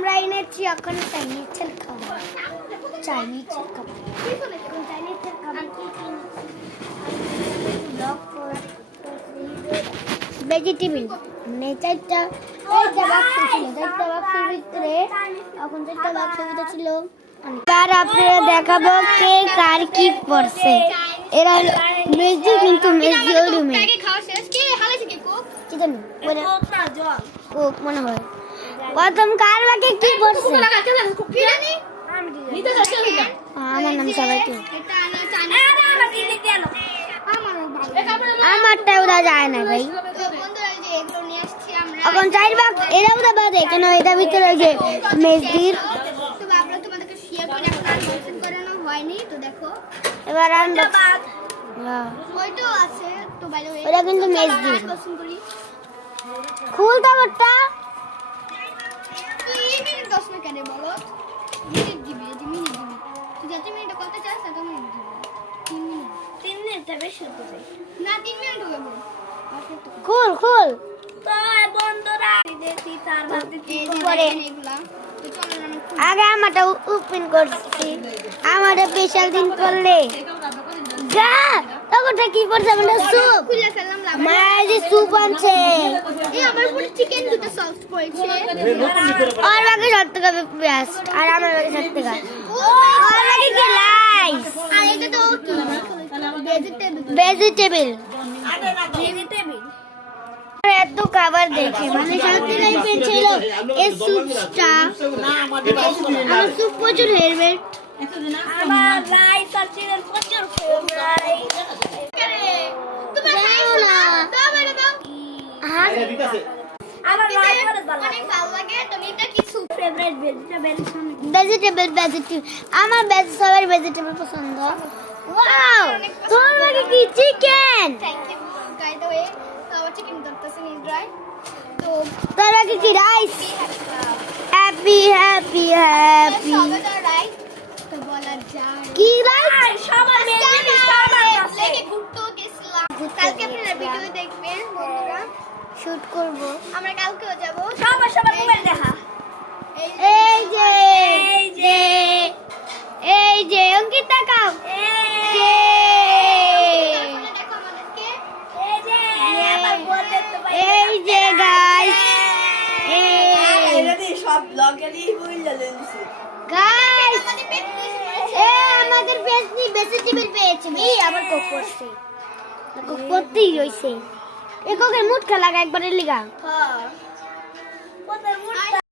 আমরা এনেছি এখন চাইনিজের খাবার। চাইনিজের খাবার ভেজিটেবল চারটা বাক্স ছিল, চারটা বাক্সের ভিতরে এখন চারটা বাক্সের ভিতরে ছিল। এবার আপনারা দেখাবো কে কার কি পড়ছে। এরা মেজদি, কিন্তু মেজদি ওই রুমে কোক মনে হয়। প্রথম কার বাকি কি পড়ছে? আমার নাম সবাইকে, আমারটা ওরা যায় না ভাই। এখন চার ভাগ এরা ওরা বাদে কেন, এটা ভিতরে ওই যে মেজদির। এবার ওরা কিন্তু মেজদির। খুল তারটা খুল খুল আগে আমারটা ওপেন করছি। আমার স্পেশাল দিন করলে গা তখনটা কি করছে? আমরা স্যুপ মায়ের যে স্যুপ আনছে। আমার পুরো চিকেন দুটো সফট পড়েছে। আর বাকি 70 টাকা পেস্ট, আর আমার বাকি 70 টাকা। আর বাকি কি লাইস, আর এটা তো কি ভেজিটেবল। এত খাবার দেখে মানে শান্তি নাই পেয়েছিল। এই স্যুপটা আমার স্যুপ প্রচুর হেলমেট, আমার রাইস আর চিকেন প্রচুর ফেভারিট। তুমি খাও না আমার রাইস অনেক ভালো লাগে। তুমি এটা কি স্যুপ ফেভারিট? ভেজিটেবল আমার সবার ভেজিটেবল পছন্দ। ওয়াও, তোর লাগে কি chicken? Thank you by the way. আমার চিকেন করতেছেন ইন্দ্রাই। তো তোর লাগে কি rice? Happy happy happy rice তো বলা যায় কি রাইস? সবার মেনু সবার কাছে ঘুরতে গেছিলাম। কালকে আপনারা ভিডিও দেখবেন বন্ধুরা, শুট করব আমরা, কালকেও যাব। সবার মোবাইল দেখা। এই যে অঙ্কিতা কাও এই যে গাইস, সব ব্লগেরই বইলা লেনছি গাইস। আমাদের পেজনি ভেজিটেবল পেয়েছে। এই আবার কোক করছে, কোক করতেই রইছে। এই কোকের মুটকা লাগা একবারে লিগা। হ্যাঁ